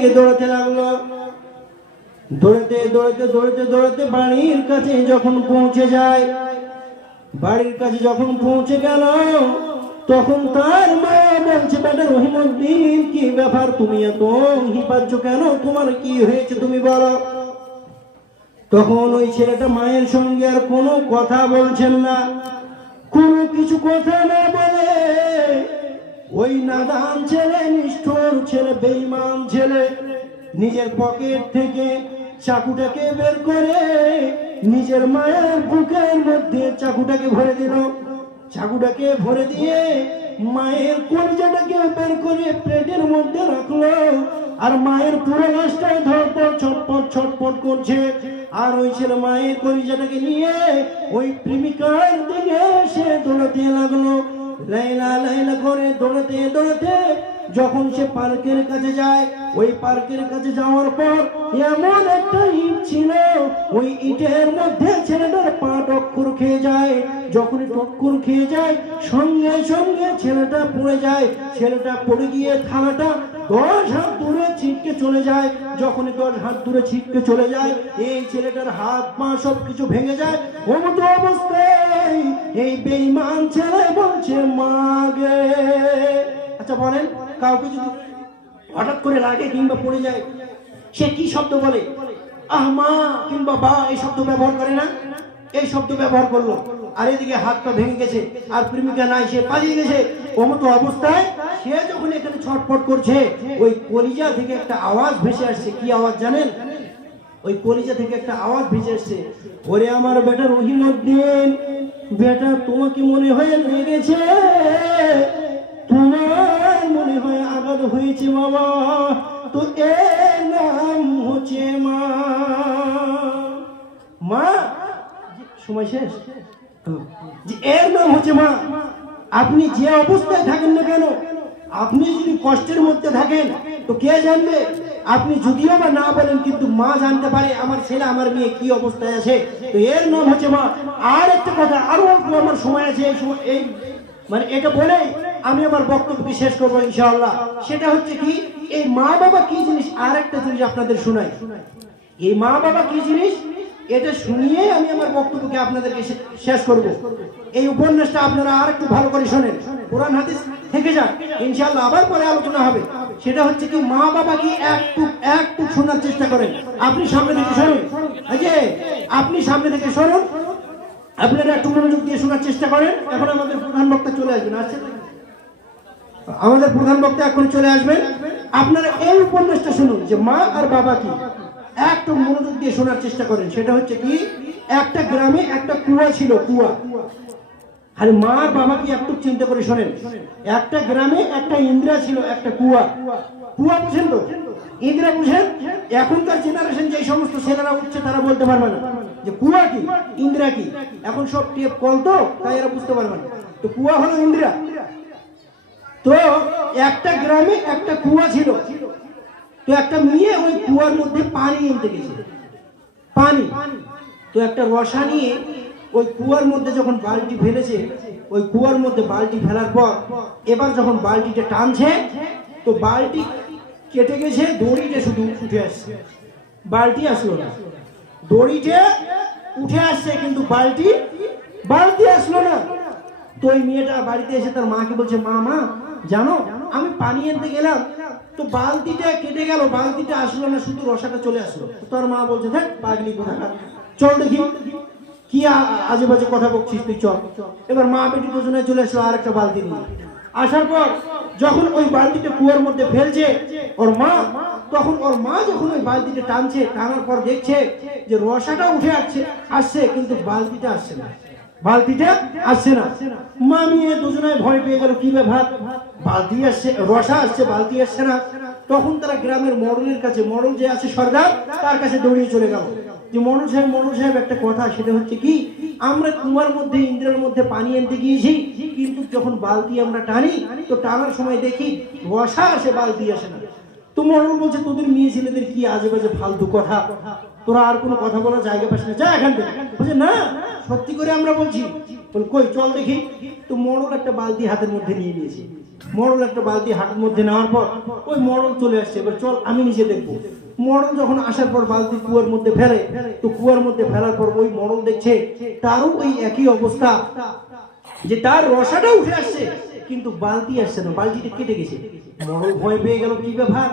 দিকে দৌড়াতে লাগলো। দৌড়াতে দৌড়াতে দৌড়াতে দৌড়াতে বাড়ির কাছে যখন পৌঁছে যায়, বাড়ির কাছে যখন পৌঁছে গেল, তখন তার মা বলছে, বেটা রহিমউদ্দিন, কি ব্যাপার, তুমি এত হিপাচ্ছ কেন, তোমার কি হয়েছে তুমি বলো। তখন ওই ছেলেটা মায়ের সঙ্গে আর কোনো কথা বলছেন না। কোনো কিছু কথা না বলে ওই নাদান ছেলে, নিষ্ঠুর ছেলে, বেঈমান ছেলে নিজের পকেট থেকে চাকুটাকে বের করে নিজের মায়ের বুকের মধ্যে চাকুটাকে ভরে দিল। চাকুটাকে ভরে দিয়ে মায়ের কলিজাটাকে বের করে পেটের মধ্যে রাখলো। আর মায়ের পুরো লাশটা ধরপড় ছটপট ছটপট করছে। আর ওই ছেলে মায়ের কলিজাটাকে নিয়ে ওই প্রেমিকার দিকে সে দৌড়াতে লাগলো। লাইলা লাইলা করে দৌড়াতে দৌড়াতে যখন সে পার্কের কাছে যায়, ওই পার্কের কাছে যাওয়ার পর এমন একটা ইট ছিল, ওই ইটের মধ্যে ছেলেটার পা টক্কর খেয়ে যায়। যখনই টক্কর খেয়ে যায়, সঙ্গে সঙ্গে ছেলেটা পড়ে যায়। ছেলেটা পড়ে গিয়ে থালাটা 10 হাত দূরে ছিটকে চলে যায়। যখনই 10 হাত দূরে ছিটকে চলে যায়, এই ছেলেটার হাত পা সবকিছু ভেঙে যায়। ওমতো অবস্থায় এই বেঈমান ছেলে বলছে, মা গে। আচ্ছা বলেন, কাউকে যদি হঠাৎ করে লাগে কিংবা পড়ে যায়, সে কি শব্দ বলে? আহ মা কিংবা বা, এই শব্দ ব্যবহার করে না? এই শব্দ ব্যবহার করলো। আর এদিকে হাত পা ভেঙে গেছে, আর প্রেমিকা নাই, সে পালিয়ে গেছে। ওমতো অবস্থায় সে যখন এখানে ছটফট করছে, ওই কলিজা থেকে একটা আওয়াজ ভেসে আসছে। কি আওয়াজ জানেন? ওই কলিজা থেকে একটা আওয়াজ ভেসে আসছে, ওরে আমার বেটা রহিমউদ্দিন, বেটা তোমাকে মনে হয় লেগেছে, তোমার মনে হয় আঘাত হয়েছে বাবা, তো এর নাম হচ্ছে মা। মা, সময় শেষ, এর নাম হচ্ছে মা। আপনি যে অবস্থায় থাকেন না কেন, আপনি যদি কষ্টের মধ্যে থাকেন, তো কে জানবে? আপনি যদিও বা না বলেন, কিন্তু মা জানতে পারে আমার ছেলে আমার মেয়ে কি অবস্থায় আছে। তো এর নাম হচ্ছে মা। আর একটা কথা, আরো আমার সময় আছে, এই মানে এটা বলে আমি আমার বক্তব্যকে শেষ করবো ইনশাআল্লাহ। সেটা হচ্ছে কি, এই মা বাবা কি জিনিস, আর একটা জিনিস আপনাদের শোনাই। এই মা বাবা কি জিনিস, এটা শুনিয়ে আমি আমার বক্তব্যকে আপনাদেরকে শেষ করব। এই উপন্যাসটা আপনারা আর একটু ভালো করে শোনেন, কোরআন হাদিস থেকে যান, ইনশাআল্লাহ আবার পরে আলোচনা হবে। সেটা হচ্ছে কি, মা বাবা কি একটু শোনার চেষ্টা করেন। আপনি সামনে থেকে শুনুন, আপনি সামনে থেকে শুনুন, আপনারা একটু মনোযোগ দিয়ে শোনার চেষ্টা করেন। এখন আমাদের প্রধান বক্তা চলে আসবেন, আসছেন আমাদের প্রধান বক্তা এখন চলে আসবেন। আপনারা এই উপন্যাসটা শুনুন, যে মা আর বাবা কি, একটু মনোযোগ দিয়ে শোনার চেষ্টা করেন। সেটা হচ্ছে কি, একটা গ্রামে একটা কুয়া ছিল, কুয়া। আর মা আর বাবা কি একটু চিন্তা করে শোনেন। একটা গ্রামে একটা ইন্দ্রা ছিল, একটা কুয়া। কুয়া বুঝেন তো? ইন্দ্রা বুঝেন? এখনকার জেনারেশন যে সমস্ত ছেলেরা উঠছে তারা বলতে পারবে না যে কুয়া কি, ইন্দ্রা কি। এখন সব টেপ কল, তো তাই এরা বুঝতে পারবে না। তো কুয়া হলো ইন্দ্রা। তো একটা গ্রামে একটা কুয়া ছিল। তো একটা মেয়ে ওই কুয়ার মধ্যে পানি আনতে গেছে, পানি। তো একটা রসা নিয়ে ওই কুয়ার মধ্যে যখন বালতি ফেলেছে, ওই কুয়ার মধ্যে বালতি ফেলার পর এবার যখন বালতিটা টানছে, তো বালতি কেটে গেছে, দড়িটা শুধু উঠে আসছে, বালতি আসলো না। দড়িটা উঠে আসছে কিন্তু বালতি আসলো না। তো ওই মেয়েটা বাড়িতে এসে তার মাকে বলছে, মা মা জানো, আমি পানি আনতে গেলাম, তো বালতিটা কেটে গেল, বালতিটা আসলো না, শুধু রসাটা চলে আসলো। তোর মা বলছে, দেখ পাগলি কোথাকার, চল দেখি কি আজে বাজে কথা বলছিস তুই, চল। এবার মা বেটি দুজনে চলে আসলো আর একটা বালতি নিয়ে। আসার পর যখন ওই বালতিটা কুয়ার মধ্যে ফেলছে ওর মা, তখন ওর মা যখন ওই বালতিটা টানছে, টানার পর দেখছে যে রসাটা উঠে আসছে কিন্তু বালতিটা আসছে না, বালতিটা আসছে না। মা মেয়ে দুজনে ভয় পেয়ে গেল, কি ব্যাপার, বালতি আসছে, রসা আসছে, বালতি আসছে না। তখন তারা গ্রামের মডেলের কাছে, মডেল যে আছে সর্দার, তার কাছে দৌড়িয়ে চলে গেল যে, মডেল সাহেব একটা কথা, সেটা হচ্ছে কি, আমরা কুয়ার মধ্যে ইন্দ্রের মধ্যে পানি আনতে গিয়েছি, কিন্তু যখন বালতি আমরা টানি, তো টানার সময় দেখি রসা আসে, বালতি আসে না। তো মডেল বলছে, তোদের মেয়ে ছেলেদের কি আজে বাজে ফালতু কথা, তোরা আর কোনো কথা বলার জায়গা পাস না, যা এখান থেকে। বলছে, না সত্যি করে আমরা বলছি। কই চল দেখি। তো মডেল একটা বালতি হাতের মধ্যে নিয়ে নিয়েছে, মরল একটা বালতি হাতের মধ্যে নেওয়ার পর ওই মরল চলে আসছে, এবার চল আমি নিজে দেখবো। মরল যখন আসার পর বালতি কুয়ার মধ্যে ফেলে, তো কুয়ার মধ্যে ফেলার পর ওই মরল দেখছে তারও ওই একই অবস্থা, যে তার রসাটা উঠে আসছে কিন্তু বালতি আসছে না, বালতিটা কেটে গেছে। মরল ভয় পেয়ে গেল, কি ব্যাপার,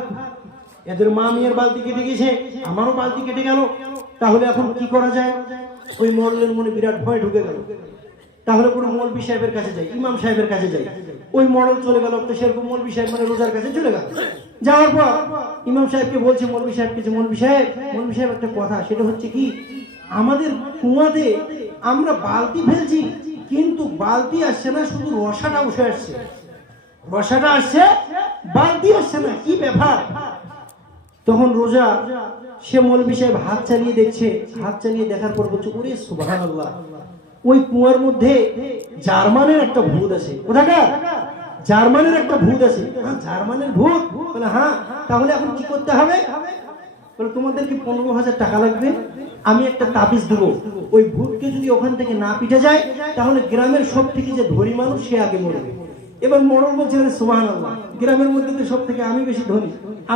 এদের মা মেয়ের বালতি কেটে গেছে, আমারও বালতি কেটে গেল, তাহলে এখন কি করা যায়? ওই মরলের মনে বিরাট ভয় ঢুকে গেল। তাহলে কোনো মৌলবি সাহেবের কাছে যাই, ইমাম সাহেবের কাছে যাই। ওই মরল চলে গেল, তো সেরকম মৌলবি সাহেব মানে রোজার কাছে চলে গেল। যাওয়ার পর ইমাম সাহেবকে বলছে মৌলবি সাহেবকে, যে মৌলবি সাহেব একটা কথা, সেটা হচ্ছে কি, আমাদের কুয়াতে আমরা বালতি ফেলছি কিন্তু বালতি আসছে না, শুধু রসাটা উঠে আসছে, রসাটা আসছে বালতি আসছে না, কি ব্যাপার? তখন রোজা সে মৌলবি সাহেব হাত চালিয়ে দেখছে, হাত চালিয়ে দেখার পর বলছে, ওরে সুবহানাল্লাহ, ওই কুয়ার মধ্যে জার্মানের একটা ভূত আছে। কোথাকার? জার্মানের একটা ভূত আছে। জার্মানের ভূত? বলে হ্যাঁ। তাহলে এখন কি করতে হবে? বলে তোমাদেরকে 15,000 টাকা লাগবে, আমি একটা তাবিজ দেবো, ওই ভূতকে যদি ওখান থেকে না পিঠে যায় তাহলে গ্রামের সব থেকে যে ধনী মানুষ সে আগে মরবে। এবার মরল বলছে, সুবহানাল্লাহ, গ্রামের মধ্যে তো সব থেকে আমি বেশি ধনী।